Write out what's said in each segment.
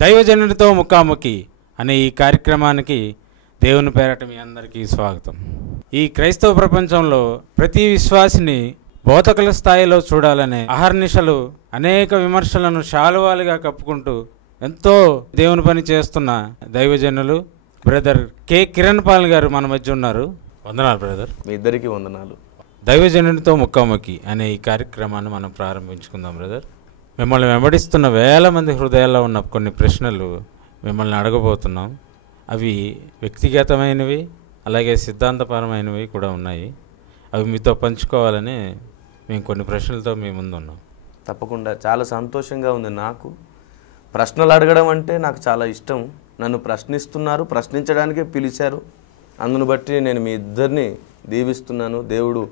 దైవజనుడితో ముఖాముఖి అనే ఈ కార్యక్రమానికి దేవుని పేరట మీ అందరికీ స్వాగతం. ఈ క్రైస్తవ ప్రపంచంలో ప్రతి విశ్వాసిని బోధకుల స్థాయిలో చూడాలనే అహర్నిశలు అనేక విమర్శలను శాలువాలుగా కప్పుకుంటూ ఎంతో దేవుని పని చేస్తున్న దైవజనులు బ్రదర్ కె కిరణ్ పాల్ గారు మన మధ్య ఉన్నారు. వందనాలు బ్రదర్. మీ ఇద్దరికి వందనాలు. దైవజనుడితో ముఖాముఖి అనే ఈ కార్యక్రమాన్ని మనం ప్రారంభించుకుందాం బ్రదర్. మిమ్మల్ని వెంబడిస్తున్న వేల మంది హృదయాల్లో ఉన్న కొన్ని ప్రశ్నలు మిమ్మల్ని అడగబోతున్నాం. అవి వ్యక్తిగతమైనవి అలాగే సిద్ధాంతపరమైనవి కూడా ఉన్నాయి. అవి మీతో పంచుకోవాలని మేము కొన్ని ప్రశ్నలతో మీ ముందు ఉన్నాం. తప్పకుండా. చాలా సంతోషంగా ఉంది. నాకు ప్రశ్నలు అడగడం అంటే నాకు చాలా ఇష్టం. నన్ను ప్రశ్నిస్తున్నారు, ప్రశ్నించడానికే పిలిచారు. అందును బట్టి నేను మీ ఇద్దరిని దీవిస్తున్నాను. దేవుడు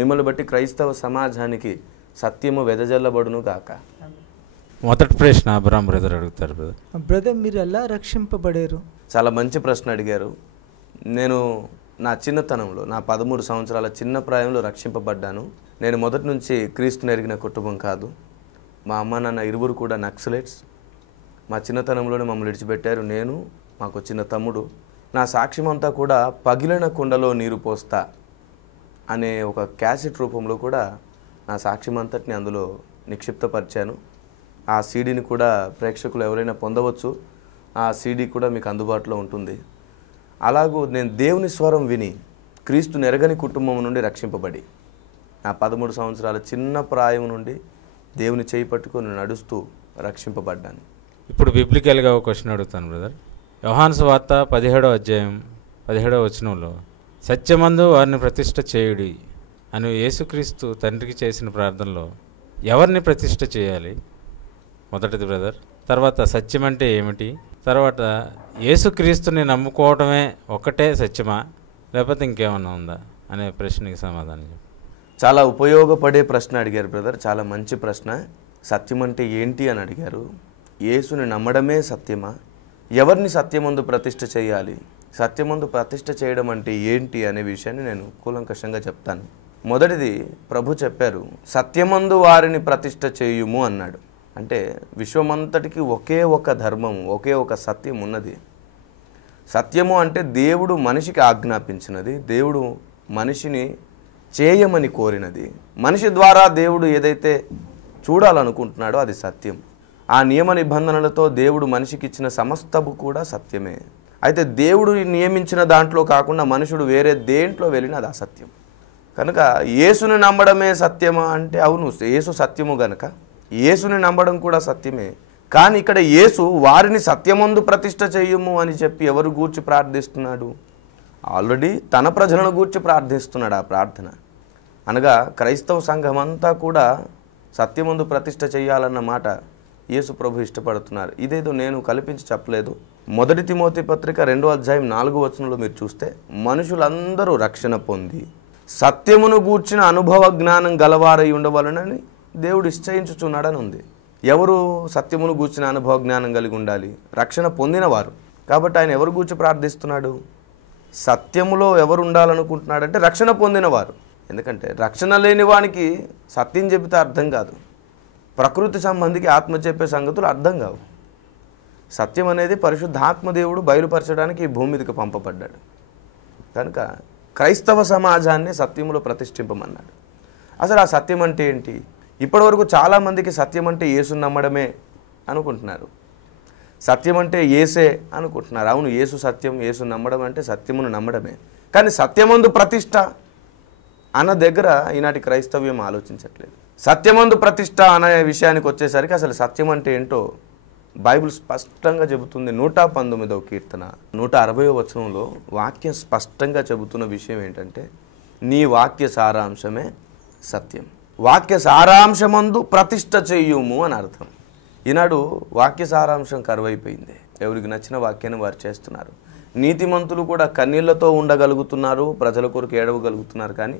మిమ్మల్ని బట్టి క్రైస్తవ సమాజానికి సత్యము వెదజల్లబడును గాక. మొదటి ప్రశ్న అబ్రామ్ బ్రదర్ అడుగుతారు. బ్రదర్, మీరు ఎలా రక్షింపబడారు? చాలా మంచి ప్రశ్న అడిగారు. నేను నా చిన్నతనంలో, నా 13 సంవత్సరాల చిన్న ప్రాయంలో రక్షింపబడ్డాను. నేను మొదటి నుంచి క్రీస్తుని ఎరిగిన కుటుంబం కాదు. మా అమ్మ నాన్న ఇరువురు కూడా నక్సలైట్స్. మా చిన్నతనంలోనే మమ్మల్ని విడిచిపెట్టారు. నేను, మాకు చిన్న తమ్ముడు. నా సాక్ష్యం అంతా కూడా పగిలిన కుండలో నీరు పోస్తా అనే ఒక క్యాసెట్ రూపంలో కూడా నా సాక్ష్యం అంతటిని అందులో నిక్షిప్తపరిచాను. ఆ సీడీని కూడా ప్రేక్షకులు ఎవరైనా పొందవచ్చు. ఆ సీడీ కూడా మీకు అందుబాటులో ఉంటుంది. అలాగూ నేను దేవుని స్వరం విని క్రీస్తుని ఎరగని కుటుంబం నుండి రక్షింపబడి నా 13 సంవత్సరాల చిన్న ప్రాయం నుండి దేవుని చేయి పట్టుకొని నడుస్తూ రక్షింపబడ్డాను. ఇప్పుడు బిబ్లికల్గా ఒక క్వశ్చన్ అడుగుతాను బ్రదర్. యోహాను సువార్త 17వ అధ్యాయం 17వ వచనంలో సత్యమందు వారిని ప్రతిష్ఠ చేయుడి అని యేసుక్రీస్తు తండ్రికి చేసిన ప్రార్థనలో ఎవరిని ప్రతిష్ఠ చేయాలి? మొదటిది బ్రదర్. తర్వాత సత్యం అంటే ఏమిటి? తర్వాత యేసుక్రీస్తుని నమ్ముకోవడమే ఒకటే సత్యమా లేకపోతే ఇంకేమన్నా ఉందా అనే ప్రశ్నకి సమాధానం చెప్పు. చాలా ఉపయోగపడే ప్రశ్న అడిగారు బ్రదర్. చాలా మంచి ప్రశ్న. సత్యం అంటే ఏంటి అని అడిగారు. యేసుని నమ్మడమే సత్యమా? ఎవరిని సత్యమందు ప్రతిష్ఠ చేయాలి? సత్యమందు ప్రతిష్ఠ చేయడం అంటే ఏంటి అనే విషయాన్ని నేను కూలంకషంగా చెప్తాను. మొదటిది ప్రభు చెప్పారు, సత్యమందు వారిని ప్రతిష్ఠ చేయుము అన్నాడు. అంటే విశ్వమంతటికి ఒకే ఒక ధర్మం, ఒకే ఒక సత్యం ఉన్నది. సత్యము అంటే దేవుడు మనిషికి ఆజ్ఞాపించినది, దేవుడు మనిషిని చేయమని కోరినది, మనిషి ద్వారా దేవుడు ఏదైతే చూడాలనుకుంటున్నాడో అది సత్యం. ఆ నియమ నిబంధనలతో దేవుడు మనిషికి ఇచ్చిన సమస్తము కూడా సత్యమే. అయితే దేవుడు నియమించిన దాంట్లో కాకుండా మనుషుడు వేరే దేంట్లో వెళ్ళినా అది అసత్యం. కనుక యేసుని నమ్మడమే సత్యమా అంటే అవును, యేసు సత్యము గనక యేసుని నమ్మడం కూడా సత్యమే. కానీ ఇక్కడ యేసు వారిని సత్యమందు ప్రతిష్ఠ చేయుము అని చెప్పి ఎవరు గూర్చి ప్రార్థిస్తున్నాడు? ఆల్రెడీ తన ప్రజలను గూర్చి ప్రార్థిస్తున్నాడు. ఆ ప్రార్థన అనగా క్రైస్తవ సంఘం అంతా కూడా సత్యమందు ప్రతిష్ఠ చేయాలన్న మాట యేసు ప్రభు ఇష్టపడుతున్నారు. ఇదేదో నేను కల్పించి చెప్పలేదు. మొదటి తిమోతి పత్రిక 2వ అధ్యాయం 4వ వచనంలో మీరు చూస్తే మనుషులందరూ రక్షణ పొంది సత్యమును గూర్చిన అనుభవ జ్ఞానం గలవారై ఉండవలనని దేవుడు నిశ్చయించుచున్నాడని ఉంది. ఎవరు సత్యమును గూర్చిన అనుభవ జ్ఞానం కలిగి ఉండాలి? రక్షణ పొందినవారు. కాబట్టి ఆయన ఎవరు గూర్చి ప్రార్థిస్తున్నాడు? సత్యములో ఎవరు ఉండాలనుకుంటున్నాడంటే రక్షణ పొందినవారు. ఎందుకంటే రక్షణ లేని వానికి సత్యం చెబితే అర్థం కాదు. ప్రకృతి సంబంధికి ఆత్మ చెప్పే సంగతులు అర్థం కావు. సత్యం అనేది పరిశుద్ధాత్మ దేవుడు బయలుపరచడానికి ఈ భూమి మీదకి పంపబడ్డాడు. కనుక క్రైస్తవ సమాజాన్ని సత్యములో ప్రతిష్ఠింపమన్నాడు. అసలు ఆ సత్యం అంటే ఏంటి? ఇప్పటివరకు చాలామందికి సత్యం అంటే యేసుని నమ్మడమే అనుకుంటున్నారు. సత్యం అంటే యేసే అనుకుంటున్నారు. అవును, యేసు సత్యం, యేసు నమ్మడం అంటే సత్యమును నమ్మడమే. కానీ సత్యమందు ప్రతిష్ఠ అన్న దగ్గర ఈనాటి క్రైస్తవ్యం ఆలోచించట్లేదు. సత్యమందు ప్రతిష్ఠ అనే విషయానికి వచ్చేసరికి అసలు సత్యం అంటే ఏంటో బైబిల్ స్పష్టంగా చెబుతుంది. 119వ కీర్తన 160వ వచనంలో వాక్యం స్పష్టంగా చెబుతున్న విషయం ఏంటంటే, నీ వాక్య సారాంశమే సత్యం, వాక్య సారాంశమందు ప్రతిష్ఠ చెయ్యుము అని అర్థం. ఈనాడు వాక్య సారాంశం కరువైపోయింది. ఎవరికి నచ్చిన వాక్యాన్ని వారు చేస్తున్నారు. నీతిమంతులు కూడా కన్నీళ్లతో ఉండగలుగుతున్నారు, ప్రజల కొరకు ఏడవగలుగుతున్నారు, కానీ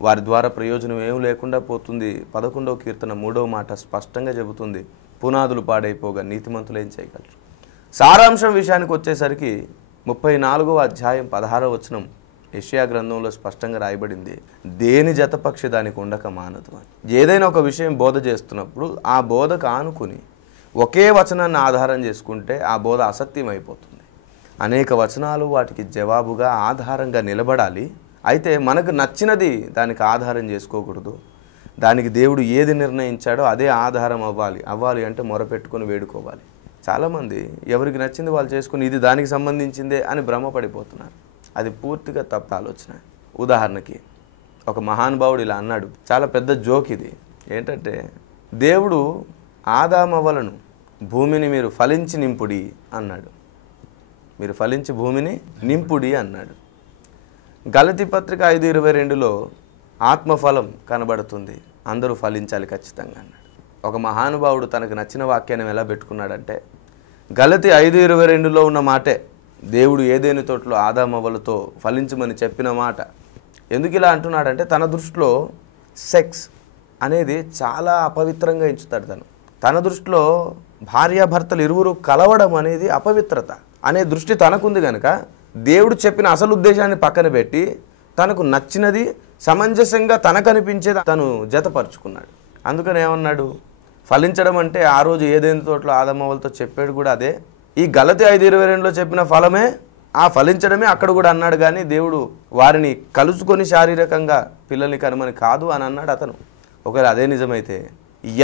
వారి ద్వారా ప్రయోజనం ఏం లేకుండా పోతుంది. 11వ కీర్తన 3వ మాట స్పష్టంగా చెబుతుంది, పునాదులు పాడైపోగా నీతిమంతులు ఏం చేయగలరు. సారాంశం విషయానికి వచ్చేసరికి 34వ అధ్యాయం 16వ వచనం యెషయా గ్రంథంలో స్పష్టంగా రాయబడింది, దేని జతపక్షి దానికి ఉండక మానదు అని. ఏదైనా ఒక విషయం బోధ చేస్తున్నప్పుడు ఆ బోధకు ఆనుకుని ఒకే వచనాన్ని ఆధారం చేసుకుంటే ఆ బోధ అసత్యం అయిపోతుంది. అనేక వచనాలు వాటికి జవాబుగా ఆధారంగా నిలబడాలి. అయితే మనకు నచ్చినది దానికి ఆధారం చేసుకోకూడదు. దానికి దేవుడు ఏది నిర్ణయించాడో అదే ఆధారం అవ్వాలి అంటే మొరపెట్టుకొని వేడుకోవాలి. చాలామంది ఎవరికి నచ్చింది వాళ్ళు చేసుకుని ఇది దానికి సంబంధించిందే అని భ్రమపడిపోతున్నారు. అది పూర్తిగా తప్పు ఆలోచన. ఉదాహరణకి ఒక మహానుభావుడు ఇలా అన్నాడు, చాలా పెద్ద జోక్ ఇది. ఏంటంటే, దేవుడు ఆదామవ్వలను భూమిని మీరు ఫలించి నింపుడి అన్నాడు. మీరు ఫలించి భూమిని నింపుడి అన్నాడు. గలతీ పత్రిక 5:22లో ఆత్మఫలం కనబడుతుంది, అందరూ ఫలించాలి ఖచ్చితంగా అన్నాడు. ఒక మహానుభావుడు తనకు నచ్చిన వాక్యాన్ని ఎలా పెట్టుకున్నాడంటే, గలతీ 5:22లో ఉన్న మాటే దేవుడు ఏదేని తోటలో ఆదామవ్వలతో ఫలించమని చెప్పిన మాట. ఎందుకు ఇలా అంటున్నాడంటే, తన దృష్టిలో సెక్స్ అనేది చాలా అపవిత్రంగా ఎంచుతాడు. తన దృష్టిలో భార్యాభర్తలు ఇరువురు కలవడం అనేది అపవిత్రత అనే దృష్టి తనకుంది కనుక దేవుడు చెప్పిన అసలు ఉద్దేశాన్ని పక్కన పెట్టి తనకు నచ్చినది సమంజసంగా తనకు అనిపించేది తను జతపరుచుకున్నాడు. అందుకని ఏమన్నాడు, ఫలించడం అంటే ఆ రోజు ఏదైనా తోటలో ఆదామవ్వలతో చెప్పాడు కూడా అదే. ఈ గలతీ 5:22లో చెప్పిన ఫలమే, ఆ ఫలించడమే అక్కడ కూడా అన్నాడు. కానీ దేవుడు వారిని కలుసుకొని శారీరకంగా పిల్లల్ని కనమని కాదు అని అన్నాడు అతను. ఒకవేళ అదే నిజమైతే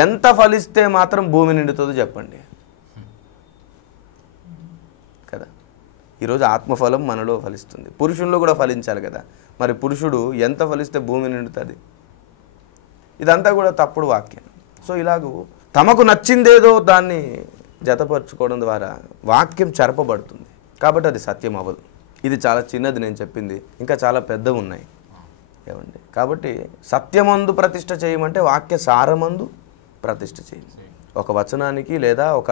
ఎంత ఫలిస్తే మాత్రం భూమి నిండుతుందో చెప్పండి కదా. ఈరోజు ఆత్మఫలం మనలో ఫలిస్తుంది, పురుషుల్లో కూడా ఫలించాలి కదా. మరి పురుషుడు ఎంత ఫలిస్తే భూమి నిండుతుంది? ఇదంతా కూడా తప్పుడు వాక్యం. సో ఇలాగూ తమకు నచ్చిందేదో దాన్ని జతపరుచుకోవడం ద్వారా వాక్యం చెరపబడుతుంది. కాబట్టి అది సత్యం అవ్వదు. ఇది చాలా చిన్నది నేను చెప్పింది, ఇంకా చాలా పెద్దవి ఉన్నాయి ఏమండి. కాబట్టి సత్యమందు ప్రతిష్ఠ చేయమంటే వాక్య సారమందు ప్రతిష్ఠ చేయండి. ఒక వచనానికి లేదా ఒక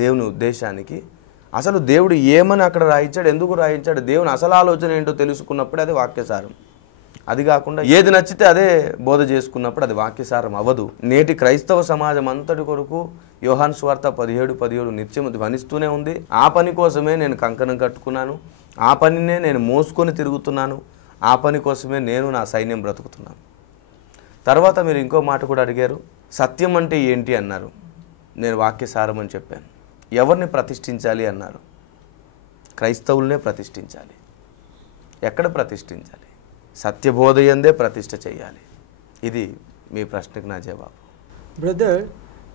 దేవుని ఉద్దేశానికి అసలు దేవుడు ఏమని అక్కడ రాయించాడు, ఎందుకు రాయించాడు, దేవుని అసలు ఆలోచన ఏంటో తెలుసుకున్నప్పుడే అది వాక్యసారం. అది కాకుండా ఏది నచ్చితే అదే బోధ చేసుకున్నప్పుడు అది వాక్యసారం అవ్వదు. నేటి క్రైస్తవ సమాజం అంతటి కొరకు యోహాను సువార్త 17:17 నిత్యం ధ్వనిస్తూనే ఉంది. ఆ పని కోసమే నేను కంకణం కట్టుకున్నాను, ఆ పనినే నేను మోసుకొని తిరుగుతున్నాను, ఆ పని కోసమే నేను నా సైన్యం బ్రతుకుతున్నాను. తర్వాత మీరు ఇంకో మాట కూడా అడిగారు, సత్యం అంటే ఏంటి అన్నారు. నేను వాక్యసారం అని చెప్పాను. ఎవరిని ప్రతిష్ఠించాలి అన్నారు, క్రైస్తవులనే ప్రతిష్ఠించాలి. ఎక్కడ ప్రతిష్ఠించాలి? సత్యబోధయందే ప్రతిష్ఠ చేయాలి. ఇది మీ ప్రశ్నకు నా జవాబు. బ్రదర్,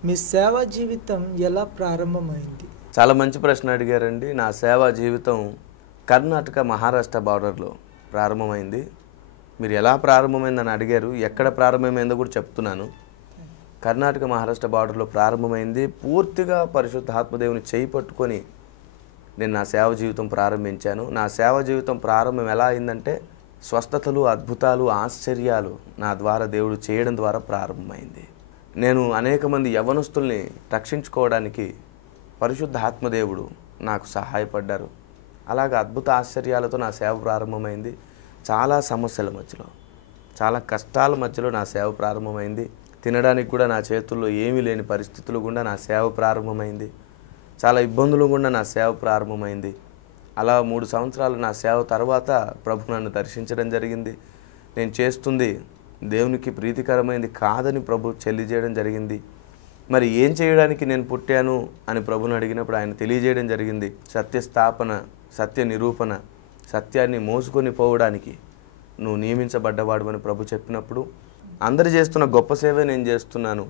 మీ సేవా జీవితం ఎలా ప్రారంభమైంది? చాలా మంచి ప్రశ్న అడిగారండి. నా సేవా జీవితం కర్ణాటక మహారాష్ట్ర బార్డర్లో ప్రారంభమైంది. మీరు ఎలా ప్రారంభమైందని అడిగారు, ఎక్కడ ప్రారంభమైందో కూడా చెప్తున్నాను. కర్ణాటక మహారాష్ట్ర బార్డర్లో ప్రారంభమైంది. పూర్తిగా పరిశుద్ధాత్మదేవుని చేయి పట్టుకొని నేను నా సేవ జీవితం ప్రారంభించాను. నా సేవ జీవితం ప్రారంభం ఎలా అయిందంటే, స్వస్థతలు, అద్భుతాలు, ఆశ్చర్యాలు నా ద్వారా దేవుడు చేయడం ద్వారా ప్రారంభమైంది. నేను అనేక మంది యవ్వనస్తుల్ని రక్షించుకోవడానికి పరిశుద్ధ ఆత్మదేవుడు నాకు సహాయపడ్డారు. అలాగే అద్భుత ఆశ్చర్యాలతో నా సేవ ప్రారంభమైంది. చాలా సమస్యల మధ్యలో, చాలా కష్టాల మధ్యలో నా సేవ ప్రారంభమైంది. తినడానికి కూడా నా చేతుల్లో ఏమీ లేని పరిస్థితులు గుండా నా సేవ ప్రారంభమైంది. చాలా ఇబ్బందులు గుండా నా సేవ ప్రారంభమైంది. అలా 3 సంవత్సరాలు నా సేవ తర్వాత ప్రభు నన్ను దర్శించడం జరిగింది. నేను చేస్తుంది దేవునికి ప్రీతికరమైంది కాదని ప్రభు తెలియజేయడం జరిగింది. మరి ఏం చేయడానికి నేను పుట్టాను అని ప్రభుని అడిగినప్పుడు ఆయన తెలియజేయడం జరిగింది. సత్యస్థాపన, సత్య నిరూపణ, సత్యాన్ని మోసుకొని పోవడానికి నువ్వు నియమించబడ్డవాడు అని ప్రభు చెప్పినప్పుడు, అందరు చేస్తున్న గొప్ప సేవే నేను చేస్తున్నాను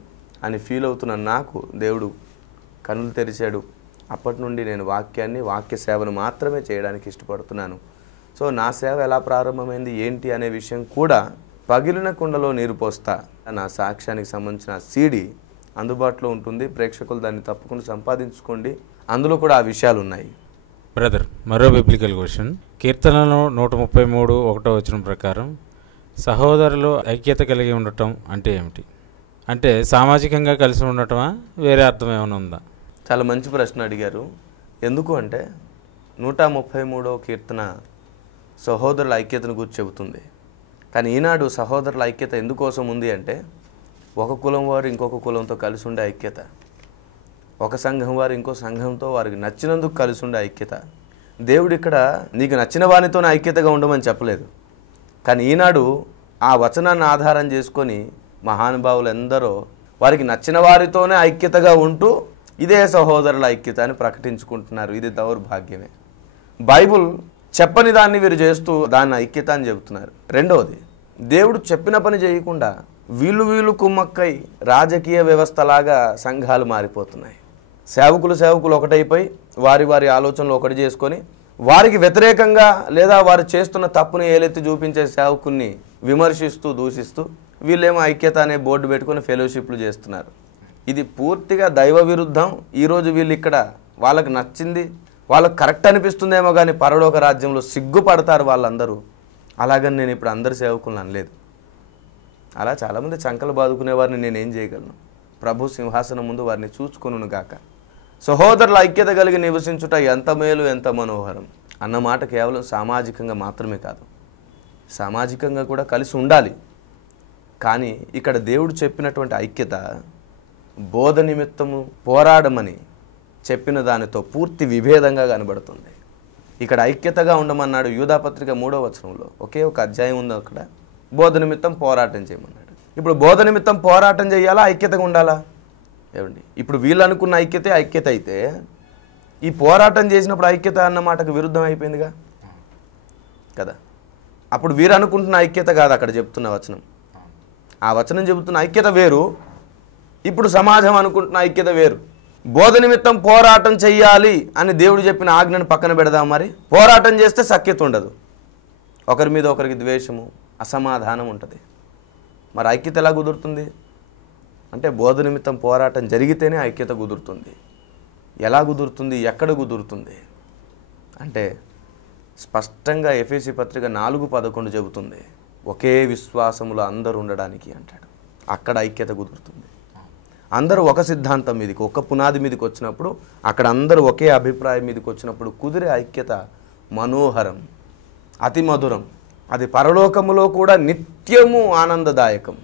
అని ఫీల్ అవుతున్న నాకు దేవుడు కన్నులు తెరిచాడు. అప్పటి నుండి నేను వాక్య సేవను మాత్రమే చేయడానికి ఇష్టపడుతున్నాను. సో నా సేవ ఎలా ప్రారంభమైంది ఏంటి అనే విషయం కూడా పగిలిన కుండలో నీరు పోస్తా నా సాక్ష్యానికి సంబంధించిన సీడీ అందుబాటులో ఉంటుంది. ప్రేక్షకులు దాన్ని తప్పకుండా సంపాదించుకోండి. అందులో కూడా ఆ విషయాలు ఉన్నాయి. బ్రదర్, మరో బిబ్లికల్ క్వశ్చన్. కీర్తనలో 133 1వ వచనం ప్రకారం సహోదరులు ఐక్యత కలిగి ఉండటం అంటే ఏమిటి? అంటే సామాజికంగా కలిసి ఉండటమా, వేరే అర్థం ఏమైనా ఉందా? చాలా మంచి ప్రశ్న అడిగారు. ఎందుకు అంటే 133వ కీర్తన సహోదరుల ఐక్యతను గురించి చెబుతుంది. కానీ ఈనాడు సహోదరుల ఐక్యత ఎందుకోసం ఉంది అంటే, ఒక కులం వారు ఇంకొక కులంతో కలిసి ఉండే ఐక్యత, ఒక సంఘం వారు ఇంకో సంఘంతో వారికి నచ్చినందుకు కలిసి ఉండే ఐక్యత. దేవుడు ఇక్కడ నీకు నచ్చిన వారితోనే ఐక్యతగా ఉండమని చెప్పలేదు. కానీ ఈనాడు ఆ వచనాన్ని ఆధారం చేసుకొని మహానుభావులు ఎందరో వారికి నచ్చిన వారితోనే ఐక్యతగా ఉంటూ ఇదే సహోదరుల ఐక్యత అని ప్రకటించుకుంటున్నారు. ఇది దౌర్భాగ్యమే. బైబుల్ చెప్పని దాన్ని వీరు చేస్తూ దాన్ని ఐక్యత అని చెబుతున్నారు. రెండవది, దేవుడు చెప్పిన పని చేయకుండా వీళ్ళు కుమ్మక్కై రాజకీయ వ్యవస్థలాగా సంఘాలు మారిపోతున్నాయి. సేవకులు ఒకటైపోయి వారి ఆలోచనలు ఒకటి చేసుకొని వారికి వ్యతిరేకంగా లేదా వారు చేస్తున్న తప్పుని ఏలెత్తి చూపించే సేవకుల్ని విమర్శిస్తూ దూషిస్తూ వీళ్ళేమో ఐక్యత అనే బోర్డు పెట్టుకొని ఫెలోషిప్లు చేస్తున్నారు. ఇది పూర్తిగా దైవ విరుద్ధం. ఈరోజు వీళ్ళు ఇక్కడ వాళ్ళకి నచ్చింది, వాళ్ళకి కరెక్ట్ అనిపిస్తుందేమో కానీ పరలోక రాజ్యంలో సిగ్గుపడతారు వాళ్ళందరూ. అలాగని నేను ఇప్పుడు అందరు సేవకులను అనలేదు. అలా చాలామంది చంకలు బాదుకునే వారిని నేనేం చేయగలను? ప్రభు సింహాసనం ముందు వారిని చూచుకొనును గాక. సహోదరుల ఐక్యత కలిగి నివసించుట ఎంత మేలు, ఎంత మనోహరం అన్న మాట కేవలం సామాజికంగా మాత్రమే కాదు, సామాజికంగా కూడా కలిసి ఉండాలి. కానీ ఇక్కడ దేవుడు చెప్పినటువంటి ఐక్యత బోధ నిమిత్తము పోరాడమని చెప్పిన దానితో పూర్తి విభేదంగా కనబడుతుంది. ఇక్కడ ఐక్యతగా ఉండమన్నాడు యూదాపత్రిక 3వ వచనంలో. ఒకే ఒక అధ్యాయం ఉంది అక్కడ. బోధ నిమిత్తం పోరాటం చేయమన్నాడు. ఇప్పుడు బోధ నిమిత్తం పోరాటం చేయాలా, ఐక్యతగా ఉండాలా? ఏమండి, ఇప్పుడు వీళ్ళు అనుకున్న ఐక్యత అయితే ఈ పోరాటం చేసినప్పుడు ఐక్యత అన్న మాటకు విరుద్ధం అయిపోయిందిగా కదా. అప్పుడు వీరు అనుకుంటున్న ఐక్యత కాదు అక్కడ చెప్తున్న వచనం. ఆ వచనం చెబుతున్న ఐక్యత వేరు, ఇప్పుడు సమాజం అనుకుంటున్న ఐక్యత వేరు. బోధ నిమిత్తం పోరాటం చెయ్యాలి అని దేవుడు చెప్పిన ఆజ్ఞను పక్కన పెడదాం. మరి పోరాటం చేస్తే సఖ్యత ఉండదు, ఒకరి మీద ఒకరికి ద్వేషము, అసమాధానం ఉంటుంది. మరి ఐక్యత ఎలా కుదురుతుంది అంటే బోధ నిమిత్తం పోరాటం జరిగితేనే ఐక్యత కుదురుతుంది. ఎలా కుదురుతుంది, ఎక్కడ కుదురుతుంది అంటే స్పష్టంగా ఎఫెసీ పత్రిక 4:11 చెబుతుంది. ఒకే విశ్వాసములో అందరూ ఉండడానికి అంటాడు. అక్కడ ఐక్యత కుదురుతుంది. అందరూ ఒక సిద్ధాంతం మీదకి, ఒక పునాది మీదకి వచ్చినప్పుడు, అక్కడ అందరూ ఒకే అభిప్రాయం మీదకి వచ్చినప్పుడు కుదిరే ఐక్యత మనోహరం, అతి మధురం. అది పరలోకములో కూడా నిత్యము ఆనందదాయకం.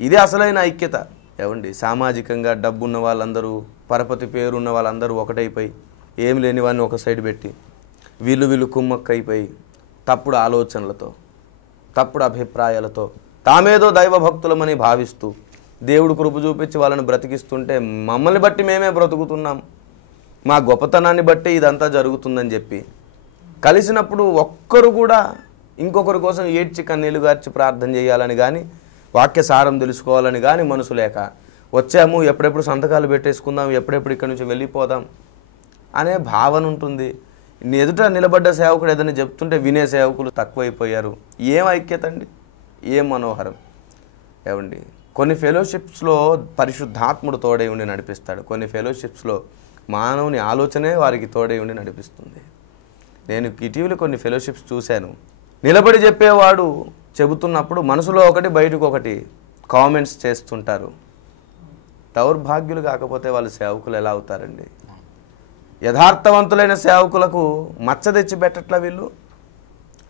ఇదే అసలైన ఐక్యత. ఏమండి, సామాజికంగా డబ్బున్న వాళ్ళందరూ, పరపతి పేరున్న వాళ్ళందరూ ఒకటైపోయి ఏం లేని వాడిని ఒక సైడ్ పెట్టి వీళ్ళు కుమ్మక్కైపోయి తప్పుడు ఆలోచనలతో, తప్పుడు అభిప్రాయాలతో తామేదో దైవభక్తులమని భావిస్తూ దేవుడు కృప చూపించి వాళ్ళని బ్రతికిస్తుంటే మమ్మల్ని బట్టి మేమే బ్రతుకుతున్నాం, మా గొప్పతనాన్ని బట్టి ఇదంతా జరుగుతుందని చెప్పి కలిసినప్పుడు ఒక్కరు కూడా ఇంకొకరి కోసం ఏడ్చి కన్నీళ్లు గార్చి ప్రార్థన చేయాలని కానీ, వాక్య సారం తెలుసుకోవాలని కానీ మనసు లేక వచ్చాము, ఎప్పుడెప్పుడు సంతకాలు పెట్టేసుకుందాం, ఎప్పుడెప్పుడు ఇక్కడి నుంచి వెళ్ళిపోదాం అనే భావన ఉంటుంది. ఎదుట నిలబడ్డ సేవకుడు ఏదైనా చెప్తుంటే వినే సేవకులు తక్కువైపోయారు. ఏం ఐక్యత అండి, ఏం మనోహరం. ఏమండి, కొన్ని ఫెలోషిప్స్లో పరిశుద్ధాత్ముడు తోడై ఉండి నడిపిస్తాడు. కొన్ని ఫెలోషిప్స్లో మానవుని ఆలోచనే వారికి తోడై ఉండి నడిపిస్తుంది. నేను ఇటీవల కొన్ని ఫెలోషిప్స్ చూశాను. నిలబడి చెప్పేవాడు చెబుతున్నప్పుడు మనసులో ఒకటి బయటకు ఒకటి కామెంట్స్ చేస్తుంటారు. దౌర్భాగ్యులు కాకపోతే వాళ్ళు సేవకులు ఎలా అవుతారండి? యథార్థవంతులైన సేవకులకు మచ్చ తెచ్చిపెట్టట్లా వీళ్ళు,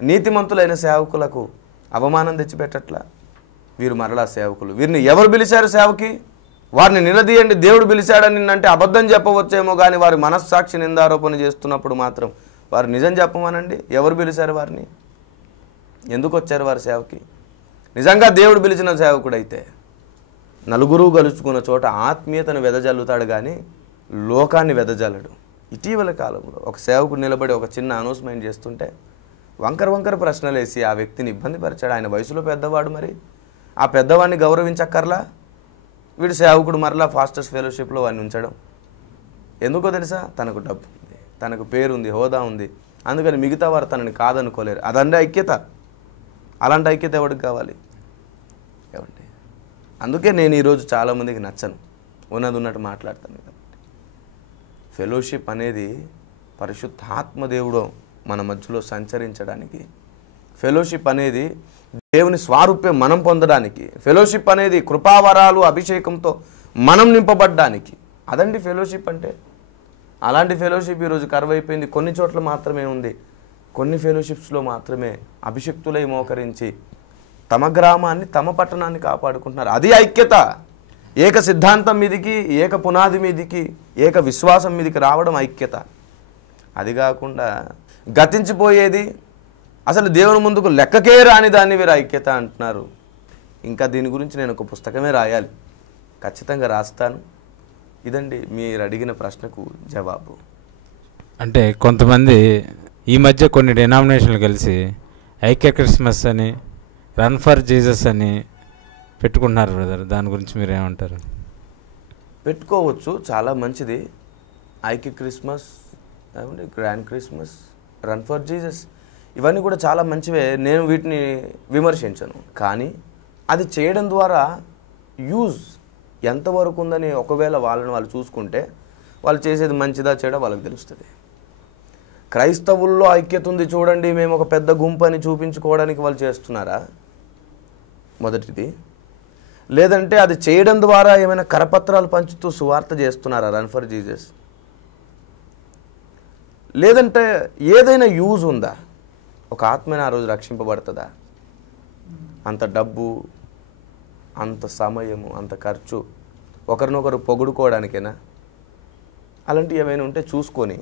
నీతిమంతులైన సేవకులకు అవమానం తెచ్చిపెట్టట్లా వీరు మరలా సేవకులు. వీరిని ఎవరు పిలిచారు సేవకి? వారిని నిలదీయండి. దేవుడు పిలిచాడని అంటే అబద్ధం చెప్పవచ్చేమో కానీ వారి మనస్సాక్షి నిందారోపణ చేస్తున్నప్పుడు మాత్రం వారు నిజం చెప్పమనండి. ఎవరు పిలిచారు వారిని? ఎందుకు వచ్చారు వారి సేవకి? నిజంగా దేవుడు పిలిచిన సేవకుడైతే నలుగురు గలుచుకున్న చోట ఆత్మీయతను వెదజల్లుతాడు కానీ లోకాన్ని వెదజల్లడు. ఇటీవల కాలంలో ఒక సేవకుడు నిలబడి ఒక చిన్న అనౌన్స్మెంట్ చేస్తుంటే వంకర ప్రశ్నలు వేసి ఆ వ్యక్తిని ఇబ్బంది పరిచాడు. ఆయన వయసులో పెద్దవాడు, మరి ఆ పెద్దవాడిని గౌరవించక్కర్లా? వీడు సేవకుడు మరలా ఫాస్టర్స్ ఫెలోషిప్లో వాడిని ఉంచడం ఎందుకో తెలుసా? తనకు డబ్బు ఉంది, తనకు పేరు ఉంది, హోదా ఉంది, అందుకని మిగతా వారు తనని కాదనుకోలేరు. అదంటే ఐక్యత. అలాంటి ఐక్యత ఎవరికి కావాలి? ఏమండి, అందుకే నేను ఈరోజు చాలామందికి నచ్చను. ఉన్నది ఉన్నట్టు మాట్లాడతాను కాబట్టి ఫెలోషిప్ అనేది పరిశుద్ధాత్మ దేవుడు మన మధ్యలో సంచరించడానికి, ఫెలోషిప్ అనేది దేవుని స్వారూప్యం మనం పొందడానికి, ఫెలోషిప్ అనేది కృపావరాలు అభిషేకంతో మనం నింపబడ్డానికి, అదండి ఫెలోషిప్ అంటే. అలాంటి ఫెలోషిప్ ఈరోజు కరువైపోయింది. కొన్ని చోట్ల మాత్రమే ఉంది. కొన్ని ఫెలోషిప్స్లో మాత్రమే అభిషక్తులై మోకరించి తమ గ్రామాన్ని తమ పట్టణాన్ని కాపాడుకుంటున్నారు. అది ఐక్యత. ఏక సిద్ధాంతం మీదికి, ఏక పునాది మీదికి, ఏక విశ్వాసం మీదికి రావడం ఐక్యత. అది కాకుండా గతించిపోయేది, అసలు దేవుని ముందుకు లెక్కకే రాని దాన్ని వీరు ఐక్యత అంటున్నారు. ఇంకా దీని గురించి నేను ఒక పుస్తకమే రాయాలి, ఖచ్చితంగా రాస్తాను. ఇదండి మీరు అడిగిన ప్రశ్నకు జవాబు. అంటే కొంతమంది ఈ మధ్య కొన్ని డినామినేషన్లు కలిసి ఐక్య క్రిస్మస్ అని, రన్ ఫర్ జీసస్ అని పెట్టుకుంటున్నారు బ్రదర్. దాని గురించి మీరు ఏమంటారు? పెట్టుకోవచ్చు, చాలా మంచిది. ఐక్య Christmas, grand Christmas, run for Jesus, ఇవన్నీ కూడా చాలా మంచివే. నేను వీటిని విమర్శించను. కానీ అది చేయడం ద్వారా యూజ్ ఎంతవరకు ఉందని ఒకవేళ వాళ్ళని వాళ్ళు చూసుకుంటే వాళ్ళు చేసేది మంచిదా చెడా వాళ్ళకి తెలుస్తుంది. క్రైస్తవుల్లో ఐక్యత ఉంది చూడండి, మేము ఒక పెద్ద గుంపు అని చూపించుకోవడానికి వాళ్ళు చేస్తున్నారా మొదటిది? లేదంటే అది చేయడం ద్వారా ఏమైనా కరపత్రాలు పంచుతూ సువార్త చేస్తున్నారా రన్ ఫర్ జీసస్? లేదంటే ఏదైనా యూజ్ ఉందా? ఒక ఆత్మని ఆ రోజు రక్షింపబడుతుందా? అంత డబ్బు, అంత సమయము, అంత ఖర్చు ఒకరినొకరు పొగుడుకోవడానికేనా? అలాంటివి ఏమైనా ఉంటే చూసుకొని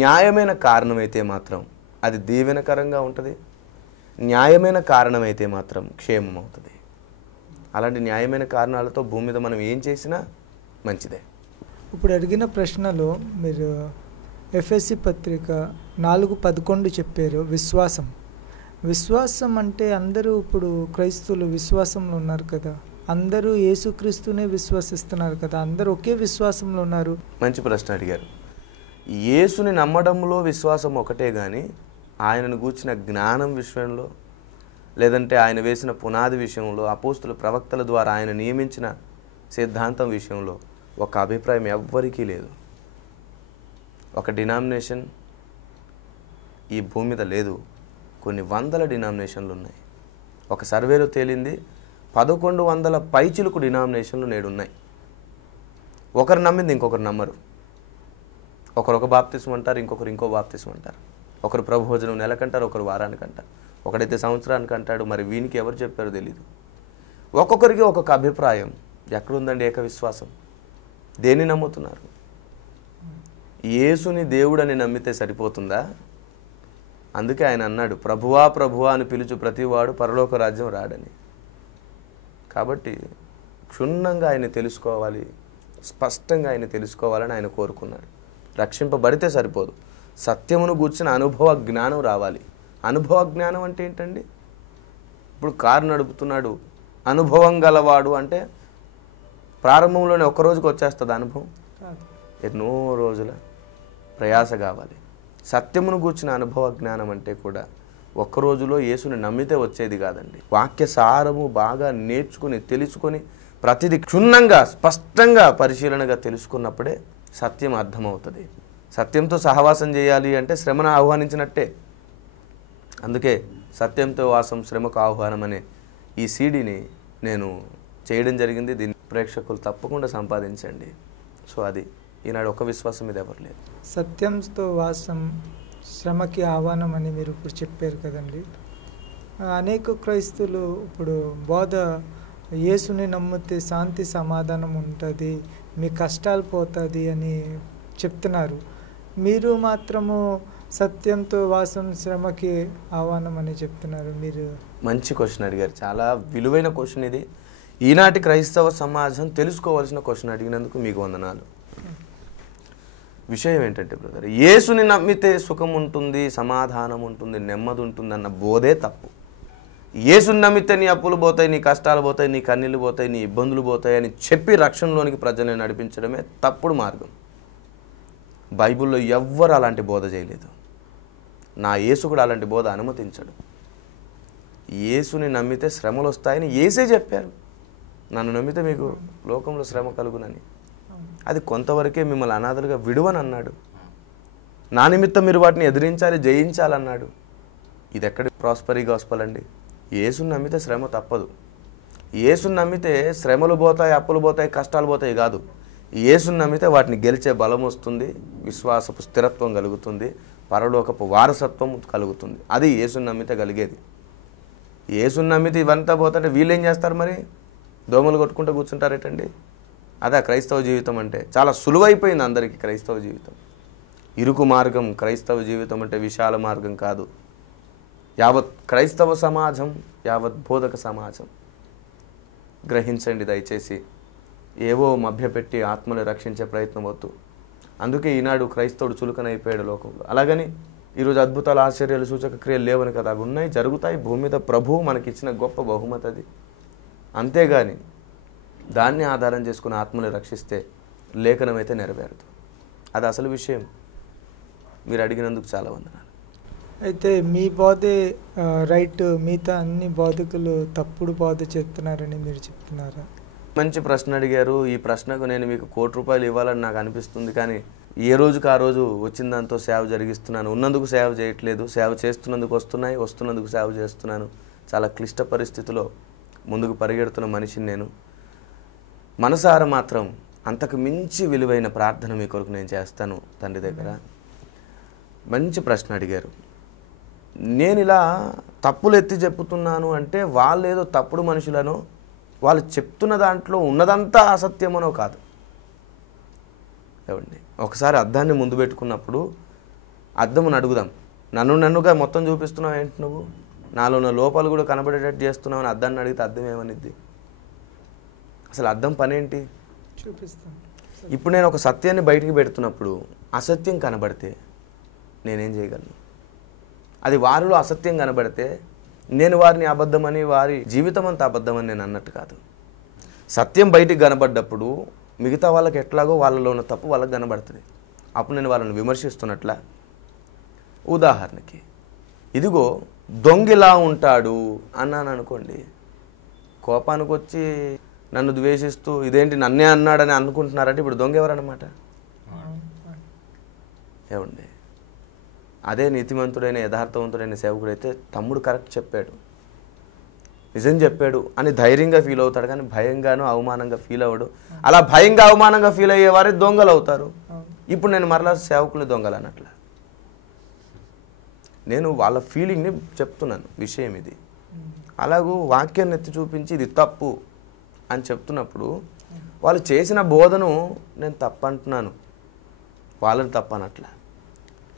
న్యాయమైన కారణమైతే మాత్రం అది దీవెనకరంగా ఉంటుంది, న్యాయమైన కారణమైతే మాత్రం క్షేమం అవుతుంది. అలాంటి న్యాయమైన కారణాలతో భూమి మీద మనం ఏం చేసినా మంచిదే. ఇప్పుడు అడిగిన ప్రశ్నలో మీరు ఎఫ్ఎస్సి పత్రిక 4:11 చెప్పారు. విశ్వాసం అంటే అందరూ ఇప్పుడు క్రైస్తవులు విశ్వాసంలో ఉన్నారు కదా, అందరూ యేసుక్రీస్తునే విశ్వసిస్తున్నారు కదా, అందరూ ఒకే విశ్వాసంలో ఉన్నారు. మంచి ప్రశ్న అడిగారు. యేసుని నమ్మడంలో విశ్వాసం ఒకటే కానీ ఆయనను గూర్చిన జ్ఞానం విషయంలో, లేదంటే ఆయన వేసిన పునాది విషయంలో, అపోస్తుల ప్రవక్తల ద్వారా ఆయన నియమించిన సిద్ధాంతం విషయంలో ఒక అభిప్రాయం ఎవ్వరికీ లేదు. ఒక డినామినేషన్ ఈ భూమి మీద లేదు, కొన్ని వందల డినామినేషన్లు ఉన్నాయి. ఒక సర్వేలో తేలింది 1100 పైచిలుకు డినామినేషన్లు నేడున్నాయి. ఒకరు నమ్మింది ఇంకొకరు నమ్మరు. ఒకరు ఒక బాప్తిస్మం అంటారు, ఇంకొకరు ఇంకో బాప్తిస్మం అంటారు. ఒకరు ప్రభు భోజనం నెలకంటారు, ఒకరు వారానికి అంటారు, ఒకడైతే సంవత్సరానికి అంటాడు. మరి వీనికి ఎవరు చెప్పారో తెలీదు. ఒక్కొక్కరికి ఒక్కొక్క అభిప్రాయం. ఎక్కడుందండి ఏక విశ్వాసం? దేన్ని నమ్ముతున్నారు? యేసుని దేవుడని నమ్మితే సరిపోతుందా? అందుకే ఆయన అన్నాడు, ప్రభువా ప్రభువా అని పిలుచు ప్రతివాడు పరలోక రాజ్యం రాడని. కాబట్టి క్షుణ్ణంగా ఆయన తెలుసుకోవాలి, స్పష్టంగా ఆయన తెలుసుకోవాలని ఆయన కోరుకున్నాడు. రక్షింపబడితే సరిపోదు, సత్యమును గూర్చిన అనుభవ జ్ఞానం రావాలి. అనుభవ జ్ఞానం అంటే ఏంటండి? ఇప్పుడు కారు నడుపుతున్నాడు, అనుభవం గలవాడు అంటే ప్రారంభంలోనే ఒక్క రోజుకి వచ్చేస్తుంది అనుభవం? ఎన్నో రోజుల ప్రయాస కావాలి. సత్యమును గూర్చిన అనుభవ జ్ఞానం అంటే కూడా ఒక్క రోజులో యేసుని నమ్మితే వచ్చేది కాదండి. వాక్య సారము బాగా నేర్చుకుని తెలుసుకొని ప్రతిదీ క్షుణ్ణంగా స్పష్టంగా పరిశీలనగా తెలుసుకున్నప్పుడే సత్యం అర్థమవుతుంది. సత్యంతో సహవాసం చేయాలి అంటే శ్రమను ఆహ్వానించినట్టే. అందుకే సత్యంతో వాసం శ్రమకు ఆహ్వానం అనే ఈ సీడీని నేను చేయడం జరిగింది. దీన్ని ప్రేక్షకులు తప్పకుండా సంపాదించండి. సో అది ఈనాడు ఒక విశ్వాసం మీద ఎవరు లేదు. సత్యంతో వాసం శ్రమకి ఆహ్వానం అని మీరు ఇప్పుడు చెప్పారు కదండి. అనేక క్రైస్తవులు ఇప్పుడు బోధ యేసుని నమ్మితే శాంతి సమాధానం ఉంటుంది, మీ కష్టాలు పోతుంది అని చెప్తున్నారు. మీరు మాత్రము సత్యంతో వాసం శ్రమకి ఆహ్వానం అని చెప్తున్నారు. మీరు మంచి క్వశ్చన్ అడిగారు, చాలా విలువైన క్వశ్చన్ ఇది. ఈనాటి క్రైస్తవ సమాజం తెలుసుకోవాల్సిన క్వశ్చన్ అడిగినందుకు మీకు వందనాలు. విషయం ఏంటంటే బ్రదర్, యేసుని నమ్మితే సుఖం ఉంటుంది, సమాధానం ఉంటుంది, నెమ్మది ఉంటుంది అన్న బోధే తప్పు. యేసుని నమ్మితే నీ అప్పులు పోతాయి, నీ కష్టాలు పోతాయి, నీ కన్నీళ్ళు పోతాయి, నీ ఇబ్బందులు పోతాయి అని చెప్పి రక్షణలోనికి ప్రజల్ని నడిపించడమే తప్పుడు మార్గం. బైబిల్లో ఎవ్వరు అలాంటి బోధ చేయలేదు. నా యేసు కూడా అలాంటి బోధ అనుమతించడు. యేసుని నమ్మితే శ్రమలు వస్తాయని యేసే చెప్పారు. నన్ను నమ్మితే మీకు లోకంలో శ్రమ కలుగునని. అది కొంతవరకే మిమ్మల్ని అనాథలుగా విడువని అన్నాడు. నా నిమిత్తం మీరు వాటిని ఎదిరించాలి, జయించాలన్నాడు. ఇది ఎక్కడి ప్రాస్పరీ గాస్పల్ అండి? యేసుని నమ్మితే శ్రమ తప్పదు. యేసుని నమ్మితే శ్రమలు పోతాయి, అప్పులు పోతాయి, కష్టాలు పోతాయి కాదు. యేసుని నమ్మితే వాటిని గెలిచే బలం వస్తుంది, విశ్వాసపు స్థిరత్వం కలుగుతుంది, పరలోకపు వారసత్వం కలుగుతుంది. అది యేసుని నమ్మితే కలిగేది. యేసుని నమ్మితే ఇవంతా పోతుంటే వీళ్ళు ఏం చేస్తారు మరి? దోమలు కొట్టుకుంటూ కూర్చుంటారేటండి? అదే క్రైస్తవ జీవితం అంటే. చాలా సులువైపోయింది అందరికీ క్రైస్తవ జీవితం. ఇరుకు మార్గం క్రైస్తవ జీవితం అంటే విశాల మార్గం కాదు. యావత్ క్రైస్తవ సమాజం, యావత్ బోధక సమాజం గ్రహించండి దయచేసి. ఏవో మభ్యపెట్టి ఆత్మని రక్షించే ప్రయత్నం వద్దు. అందుకే ఈనాడు క్రైస్తవుడు చులకనైపోయాడు లోకంలో. అలాగని ఈరోజు అద్భుతాలు, ఆశ్చర్యాలు, సూచక క్రియలు లేవని కదా, అవి ఉన్నాయి, జరుగుతాయి. భూమి మీద ప్రభువు మనకిచ్చిన గొప్ప బహుమతి అది. అంతేగాని దాన్ని ఆధారం చేసుకుని ఆత్మని రక్షిస్తే లేఖనం అయితే నెరవేరదు. అది అసలు విషయం. మీరు అడిగినందుకు చాలా వందనాలు. అయితే మీ బోధే రైట్, మిగతా అన్ని బోధకులు తప్పుడు బోధ చెప్తున్నారని మీరు చెప్తున్నారా? మంచి ప్రశ్న అడిగారు. ఈ ప్రశ్నకు నేను మీకు ₹1,00,00,000 ఇవ్వాలని నాకు అనిపిస్తుంది. కానీ ఏ రోజుకు ఆ రోజు వచ్చిన దాంతో సేవ జరిగిస్తున్నాను. ఉన్నందుకు సేవ చేయట్లేదు, సేవ చేస్తున్నందుకు వస్తున్నాయి, వస్తున్నందుకు సేవ చేస్తున్నాను. చాలా క్లిష్ట పరిస్థితిలో ముందుకు పరిగెడుతున్న మనిషిని నేను. మనసారా మాత్రం అంతకు మించి విలువైన ప్రార్థన మీ కొరకు నేను చేస్తాను తండ్రి దగ్గర. మంచి ప్రశ్న అడిగారు. నేను ఇలా తప్పులు ఎత్తి చెప్పుతున్నాను అంటే వాళ్ళు ఏదో తప్పుడు మనుషులను, వాళ్ళు చెప్తున్న దాంట్లో ఉన్నదంతా అసత్యమనో కాదు. ఏమండి, ఒకసారి అద్దాన్ని ముందు పెట్టుకున్నప్పుడు అద్దమును అడుగుదాం, నన్నుగా మొత్తం చూపిస్తున్నావు ఏంటి నువ్వు, నాలో ఉన్న లోపాలు కూడా కనబడేటట్టు చేస్తున్నావు అని అద్దాన్ని అడిగితే అద్దం ఏమనిద్ది? అసలు అద్దం పనేంటి? చూపిస్తాను. ఇప్పుడు నేను ఒక సత్యాన్ని బయటికి పెడుతున్నప్పుడు అసత్యం కనబడితే నేనేం చేయగలను? అది వారిలో అసత్యం కనబడితే నేను వారిని అబద్ధమని, వారి జీవితం అంతా అబద్ధమని నేను అన్నట్టు కాదు. సత్యం బయటికి కనబడ్డప్పుడు మిగతా వాళ్ళకి ఎట్లాగో వాళ్ళలో ఉన్న తప్పు వాళ్ళకి కనబడుతుంది. అప్పుడు నేను వాళ్ళని విమర్శిస్తున్నట్ల. ఉదాహరణకి, ఇదిగో దొంగిలా ఉంటాడు అన్నాను అనుకోండి, కోపానికి వచ్చి నన్ను ద్వేషిస్తూ ఇదేంటి నన్నే అన్నాడని అనుకుంటున్నారంటే ఇప్పుడు దొంగ ఎవరన్నమాట? ఏమండి, అదే నీతిమంతుడైన యథార్థవంతుడైన సేవకుడైతే తమ్ముడు కరెక్ట్ చెప్పాడు, నిజం చెప్పాడు అని ధైర్యంగా ఫీల్ అవుతాడు. కానీ భయంగాను అవమానంగా ఫీల్ అవ్వడు. అలా భయంగా అవమానంగా ఫీల్ అయ్యేవారే దొంగలు అవుతారు. ఇప్పుడు నేను మరలా సేవకుని దొంగలు అన్నట్ల. నేను వాళ్ళ ఫీలింగ్ని చెప్తున్నాను, విషయం ఇది. అలాగూ వాక్యాన్ని ఎత్తి చూపించి ఇది తప్పు అని చెప్తున్నప్పుడు వాళ్ళు చేసిన బోధను నేను తప్పంటున్నాను, వాళ్ళని తప్పనట్ల.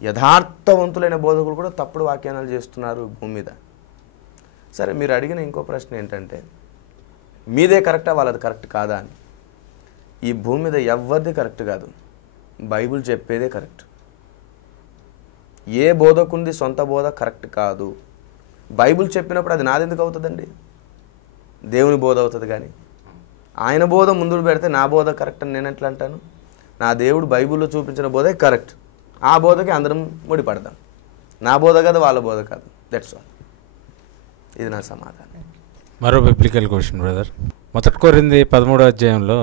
యథార్థవంతులైన బోధకులు కూడా తప్పుడు వ్యాఖ్యానాలు చేస్తున్నారు భూమి మీద. సరే, మీరు అడిగిన ఇంకో ప్రశ్న ఏంటంటే మీదే కరెక్టా వాళ్ళది కరెక్ట్ కాదా అని. ఈ భూమి మీద ఎవరిది కరెక్ట్ కాదు, బైబిల్ చెప్పేదే కరెక్ట్. ఏ బోధకుంది సొంత బోధ కరెక్ట్ కాదు. బైబిల్ చెప్పినప్పుడు అది నాదెందుకు అవుతుందండి? దేవుని బోధ అవుతుంది. కానీ ఆయన బోధ ముందు పెడితే నా బోధ కరెక్ట్ అని నేను ఎట్లా అంటాను? నా దేవుడు బైబిల్లో చూపించిన బోధే కరెక్ట్, ఆ బోధకి అందరం ముడిపడదాం. నా బోధ కాదు, వాళ్ళ బోధ కాదు. That's all. ఇది నా సమాధానం. మరో బిబ్లికల్ క్వశ్చన్ బ్రదర్. 1 కొరింథీ 13వ అధ్యాయంలో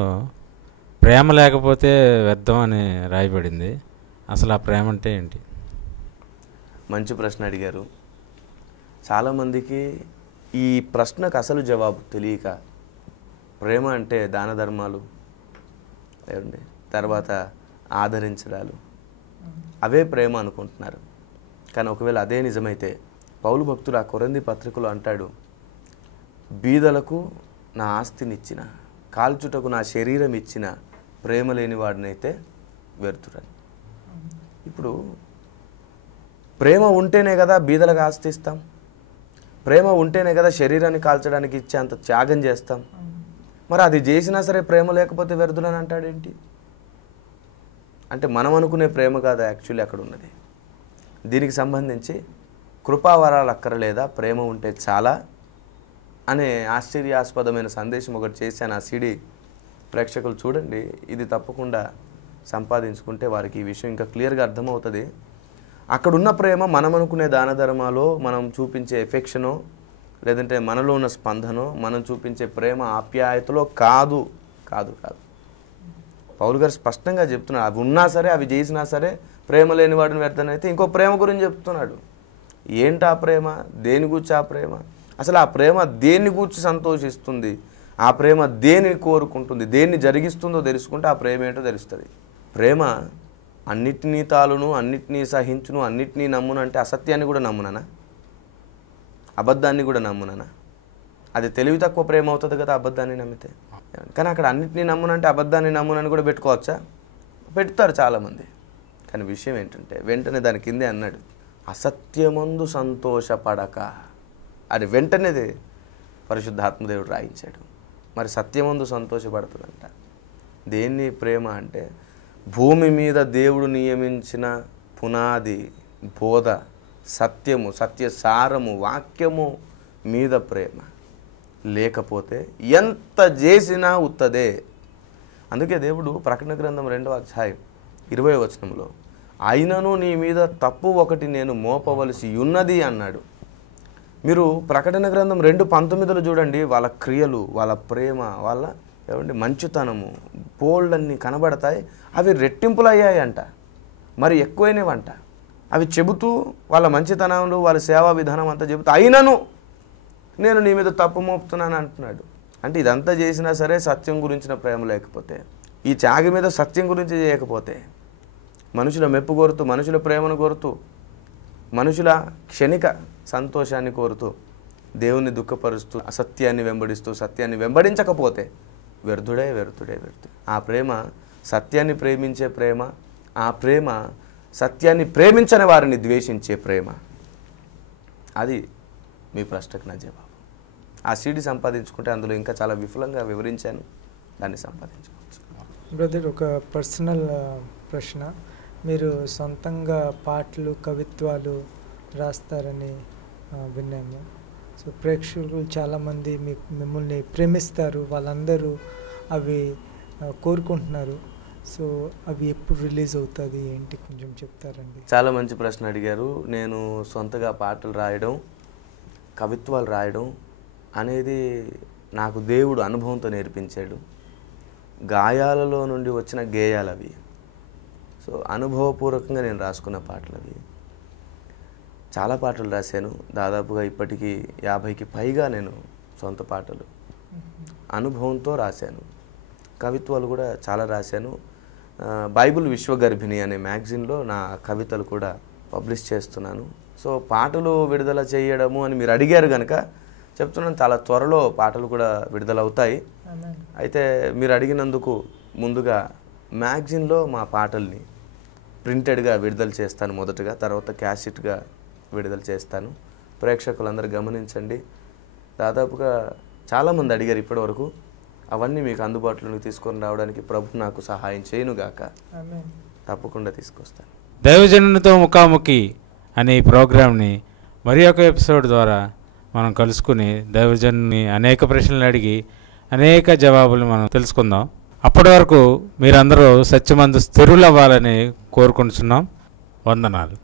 ప్రేమ లేకపోతే వ్యర్థం అని రాయబడింది. అసలు ఆ ప్రేమ అంటే ఏంటి? మంచి ప్రశ్న అడిగారు. చాలామందికి ఈ ప్రశ్నకు అసలు జవాబు తెలియక ప్రేమ అంటే దాన ధర్మాలు, ఏమండి, తర్వాత ఆదరించడాలు, అవే ప్రేమ అనుకుంటున్నారు. కానీ ఒకవేళ అదే నిజమైతే పౌలు భక్తుడు ఆ కొరింథీ పత్రికలో అంటాడు, బీదలకు నా ఆస్తినిచ్చిన, కాల్చుటకు నా శరీరం ఇచ్చిన ప్రేమ లేని వాడినైతే వ్యర్థుడని. ఇప్పుడు ప్రేమ ఉంటేనే కదా బీదలకు ఆస్తి ఇస్తాం, ప్రేమ ఉంటేనే కదా శరీరాన్ని కాల్చడానికి ఇచ్చే అంత త్యాగం చేస్తాం. మరి అది చేసినా సరే ప్రేమ లేకపోతే వ్యర్థులని అంటాడేంటి? అంటే మనం అనుకునే ప్రేమ కాదు యాక్చువల్లీ అక్కడ ఉన్నది. దీనికి సంబంధించి కృపావరాలు అక్కరలేదా, ప్రేమ ఉంటే చాలా అనే ఆశ్చర్యాస్పదమైన సందేశం ఒకటి చేశాను. ఆ సిడి ప్రేక్షకులు చూడండి. ఇది తప్పకుండా సంపాదించుకుంటే వారికి ఈ విషయం ఇంకా క్లియర్గా అర్థమవుతుంది. అక్కడున్న ప్రేమ మనం అనుకునే దాన ధర్మాలో మనం చూపించే ఎఫెక్షనో లేదంటే మనలో ఉన్న స్పందనో మనం చూపించే ప్రేమ ఆప్యాయతలో కాదు కాదు కాదు. పౌలు గారు స్పష్టంగా చెప్తున్నాడు, అవి ఉన్నా సరే అవి చేసినా సరే ప్రేమ లేని వాడిని వ్యర్థనైతే ఇంకో ప్రేమ గురించి చెప్తున్నాడు. ఏంటి ఆ ప్రేమ? దేని గూర్చి ఆ ప్రేమ? అసలు ఆ ప్రేమ దేన్ని గూర్చి సంతోషిస్తుంది? ఆ ప్రేమ దేనిని కోరుకుంటుంది? దేన్ని జరిగిస్తుందో తెలుసుకుంటే ఆ ప్రేమ ఏంటో తెలుస్తుంది. ప్రేమ అన్నిటినీ తాలును, అన్నిటినీ సహించును, అన్నిటినీ నమ్మును అంటే అసత్యాన్ని కూడా నమ్ముననా? అబద్ధాన్ని కూడా నమ్ముననా? అది తెలివి తక్కువ ప్రేమ అవుతుంది కదా అబద్ధాన్ని నమ్మితే. కానీ అక్కడ అన్నిటినీ నమ్మునంటే అబద్ధాన్ని నమ్మునని కూడా పెట్టుకోవచ్చా? పెడతారు చాలామంది. కానీ విషయం ఏంటంటే వెంటనే దాని కిందే అన్నాడు, అసత్యమందు సంతోషపడక అని వెంటనే పరిశుద్ధాత్మదేవుడు రాయించాడు. మరి సత్యమందు సంతోషపడుతుందంట. దేన్ని ప్రేమ అంటే భూమి మీద దేవుడు నియమించిన పునాది, బోధ, సత్యము, సత్యసారము, వాక్యము మీద ప్రేమ లేకపోతే ఎంత చేసినా ఉత్తదే. అందుకే దేవుడు ప్రకటన గ్రంథం 2వ అధ్యాయం 20వ వచనంలో అయినను నీ మీద తప్పు ఒకటి నేను మోపవలసి ఉన్నది అన్నాడు. మీరు ప్రకటన గ్రంథం 2:19లో చూడండి, వాళ్ళ క్రియలు, వాళ్ళ ప్రేమ, వాళ్ళ మంచితనము బోల్డన్ని కనబడతాయి. అవి రెట్టింపులు అయ్యాయంట, మరి ఎక్కువైనవంట. అవి చెబుతూ వాళ్ళ మంచితనంలో వాళ్ళ సేవా విధానం అంతా చెబుతూ అయినను నేను నీ మీద తప్పు మోపుతున్నాను అంటున్నాడు. అంటే ఇదంతా చేసినా సరే సత్యం గురించిన ప్రేమ లేకపోతే, ఈ త్యాగం మీద సత్యం గురించి చేయకపోతే, మనుషుల మెప్పు కోరుతూ, మనుషుల ప్రేమను కోరుతూ, మనుషుల క్షణిక సంతోషాన్ని కోరుతూ, దేవుని దుఃఖపరుస్తూ, అసత్యాన్ని వెంబడిస్తూ, సత్యాన్ని వెంబడించకపోతే వ్యర్థుడే వ్యర్థుడే వ్యర్థుడు. ఆ ప్రేమ సత్యాన్ని ప్రేమించే ప్రేమ, ఆ ప్రేమ సత్యాన్ని ప్రేమించని వారిని ద్వేషించే ప్రేమ. అది మీ ప్రశ్నకు నా జవాబు. ఆ సీడీ సంపాదించుకుంటే అందులో ఇంకా చాలా విఫలంగా వివరించాను, దాన్ని సంపాదించుకోవచ్చు. బ్రదర్, ఒక పర్సనల్ ప్రశ్న. మీరు సొంతంగా పాటలు, కవిత్వాలు రాస్తారని విన్నాము. సో ప్రేక్షకులు చాలామంది మిమ్మల్ని ప్రేమిస్తారు, వాళ్ళందరూ అవి కోరుకుంటున్నారు. సో అవి ఎప్పుడు రిలీజ్ అవుతుంది ఏంటి కొంచెం చెప్తారండి? చాలా మంచి ప్రశ్న అడిగారు. నేను సొంతగా పాటలు రాయడం, కవిత్వాలు రాయడం అనేది నాకు దేవుడు అనుభవంతో నేర్పించాడు. గాయాలలో నుండి వచ్చిన గేయాలు అవి. సో అనుభవపూర్వకంగా నేను రాసుకున్న పాటలు అవి. చాలా పాటలు రాశాను, దాదాపుగా ఇప్పటికీ 50కి పైగా నేను సొంత పాటలు అనుభవంతో రాశాను. కవిత్వాలు కూడా చాలా రాశాను. బైబిల్ విశ్వగర్భిణి అనే మ్యాగజైన్లో నా కవితలు కూడా పబ్లిష్ చేస్తున్నాను. సో పాటలు విడుదల చేయడము అని మీరు అడిగారు కనుక చెప్తున్నాను, చాలా త్వరలో పాటలు కూడా విడుదలవుతాయి. అయితే మీరు అడిగినందుకు ముందుగా మ్యాగజైన్లో మా పాటల్ని ప్రింటెడ్గా విడుదల చేస్తాను మొదటగా, తర్వాత క్యాసెట్గా విడుదల చేస్తాను. ప్రేక్షకులందరూ గమనించండి. దాదాపుగా చాలామంది అడిగారు ఇప్పటివరకు. అవన్నీ మీకు అందుబాటులోకి తీసుకొని రావడానికి ప్రభు నాకు సహాయం చేయనుగాక. తప్పకుండా తీసుకొస్తాను. దైవజనునితో ముఖాముఖి అనే ఈ ప్రోగ్రామ్ని మరి ఒక ఎపిసోడ్ ద్వారా మనం కలుసుకుని దైవజనుని అనేక ప్రశ్నలు అడిగి అనేక జవాబులు మనం తెలుసుకుందాం. అప్పటి వరకు మీరందరూ సత్యమందు స్థిరులవ్వాలని కోరుకుంటున్నాం. వందనాలు.